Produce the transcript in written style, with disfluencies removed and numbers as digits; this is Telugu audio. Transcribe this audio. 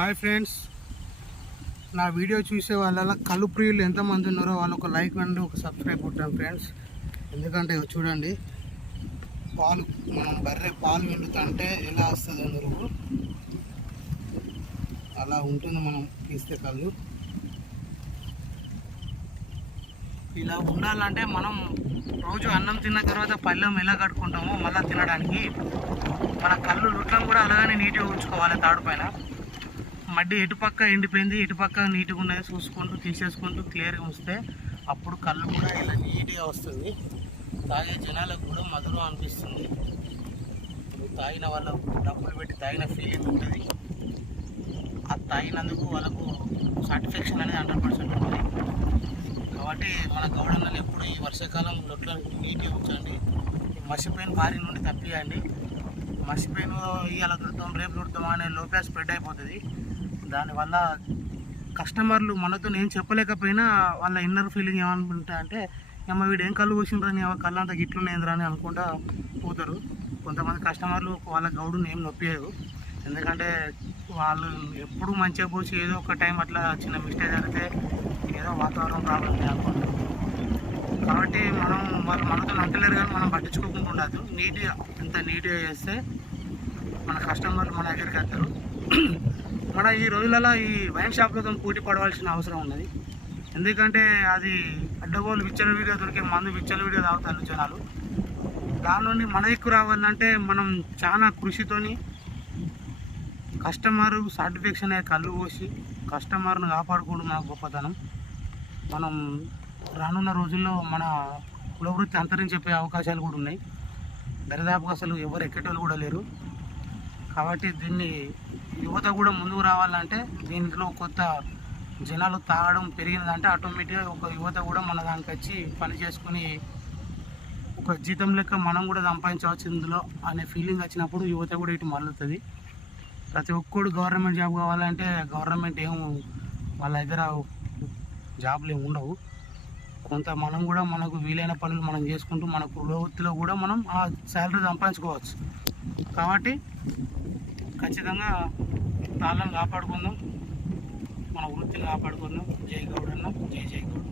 హాయ్ ఫ్రెండ్స్, నా వీడియో చూసే వాళ్ళ కళ్ళు ప్రియులు ఎంతమంది ఉన్నారో వాళ్ళు ఒక లైక్ అండి, ఒక సబ్స్క్రైబ్ కొట్టాను ఫ్రెండ్స్. ఎందుకంటే చూడండి, పాలు మనం బర్రె పాలు పిండుతుంటే ఎలా వస్తుంది నురుగు, అలా ఉంటుంది మనం తీస్తే కళ్ళు. ఇలా ఉండాలంటే మనం రోజు అన్నం తిన్న తర్వాత పళ్ళెం ఎలా కట్టుకుంటామో మళ్ళీ తినడానికి మన కళ్ళు లుట్లను కూడా అలాగనే నీట్గా ఉంచుకోవాలి. తాడు పైన మడ్డి ఎటుపక్క ఎండిపోయింది, ఎటుపక్క నీట్గా ఉన్నది చూసుకుంటూ తీసేసుకుంటూ క్లియర్గా ఉంచితే అప్పుడు కళ్ళు కూడా ఇలా నీట్గా వస్తుంది. తాగే జనాలకు కూడా మధురం అనిపిస్తుంది. తాగిన వాళ్ళకు డబ్బులు పెట్టి తాగిన ఫీలింగ్ ఉంటుంది. అది తాగినందుకు వాళ్ళకు సాటిస్ఫాక్షన్ అనేది 100% ఉంటుంది. కాబట్టి మన గౌడన్నలు ఎప్పుడు ఈ వర్షాకాలం లొట్లను నీట్గా ఉంచండి. మసిపోయిన బారి నుండి తప్పియండి. మసిపోయిన ఇవాళ దుడతాం రేపు దుడతాం అనే లోపే స్ప్రెడ్ అయిపోతుంది. దానివల్ల కస్టమర్లు మనతో నేను చెప్పలేకపోయినా వాళ్ళ ఇన్నర్ ఫీలింగ్ ఏమనుకుంటా అంటే, అమ్మ వీడు ఏం కళ్ళు పోసిండ్రని కళ్ళు అంతా గిట్లున్నాయిందిరా అని అనుకుంటా పోతారు. కొంతమంది కస్టమర్లు వాళ్ళ గౌడుని ఏం నొప్పియరు. ఎందుకంటే వాళ్ళు ఎప్పుడు మంచిగా పోసి ఏదో ఒక టైం అట్లా చిన్న మిస్టేక్ జరిగితే ఏదో వాతావరణం ప్రాబ్లం అనుకుంటారు. కాబట్టి వాళ్ళు మనతో అంటలేరు కానీ మనం పట్టించుకోకుండా ఉండదు. నీట్గా ఎంత నీట్గా చేస్తే మన కస్టమర్లు మన దగ్గరికి వస్తారు. మన ఈ రోజులలో ఈ వైన్ షాప్లతో పోటీ పడవలసిన అవసరం ఉన్నది. ఎందుకంటే అది అడ్డగోలు విచ్చలవిడిగా దొరికే మందు విచ్చలవిడిగా తాగుతారు జనాలు. దాని నుండి మన దిక్కు రావాలంటే మనం చాలా కృషితోని కస్టమర్ సాటిస్ఫాక్షన్ అయ్యే కళ్ళు పోసి కస్టమర్ను కాపాడుకోవడం మన గొప్పతనం. మనం రానున్న రోజుల్లో మన కులవృత్తి అంతరించిపోయే అవకాశాలు కూడా ఉన్నాయి. దరిదాపుగా అసలు ఎవరు ఎక్కేటోళ్ళు కూడా లేరు. కాబట్టి దీన్ని యువత కూడా ముందుకు రావాలంటే దీంట్లో కొత్త జనాలు తాగడం పెరిగిందంటే ఆటోమేటిక్గా ఒక యువత కూడా మన దానికి వచ్చి పని చేసుకుని ఒక జీతం లెక్క మనం కూడా సంపాదించవచ్చు ఇందులో అనే ఫీలింగ్ వచ్చినప్పుడు యువత కూడా ఇటు మళ్ళుతుంది. ప్రతి ఒక్కడు గవర్నమెంట్ జాబ్ కావాలంటే గవర్నమెంట్ వాళ్ళ దగ్గర జాబ్లు ఏమి ఉండవు. కొంత మనం కూడా మనకు వీలైన పనులు మనం చేసుకుంటూ మన కులవృత్తిలో కూడా మనం ఆ శాలరీ సంపాదించుకోవచ్చు. కాబట్టి ఖచ్చితంగా తాళ్ళను కాపాడుకుందాం, మన వృత్తిని కాపాడుకుందాం. జై గౌడన్న, జై జై గౌడ.